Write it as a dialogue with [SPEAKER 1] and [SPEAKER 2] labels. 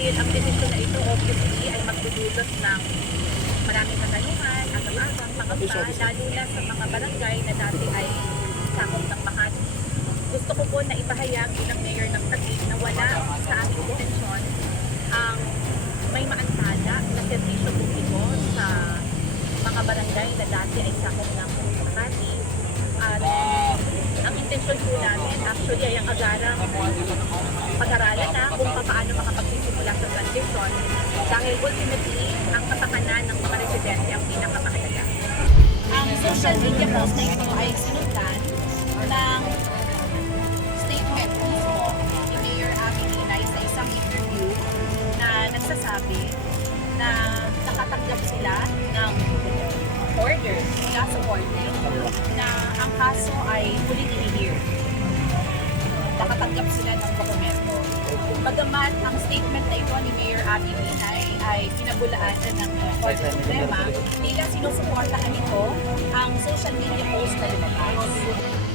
[SPEAKER 1] dahil ang desisyon na ito obviously ay magdudulot ng maraming katanungan, agam-agam, pangamba, lalo na sa mga barangay na dati ay sakop ng Makati. Gusto ko po na ipahayag bilang mayor ng Taguig na wala sa aming intensyon ang may maantala na servisyo publiko sa mga barangay na dati ay sakop ng Makati. At ang intensyon po namin actually ay ang agarang pag-aralan na kung dahil ultimately ang kapakanan ng mga residente ang pinakamahalaga. Ang social media post na ito ay sinundan ng statement mismo ni Mayor Abby Linay sa isang interview na nagsasabi na nakatanggap sila ng order mula sa korte na ang kaso ay Bagamat ang statement na ito ni Mayor Abby Binay ay pinabulaanan ng Korte Suprema, tila sinusuportahan nito ang social media post na lumabas.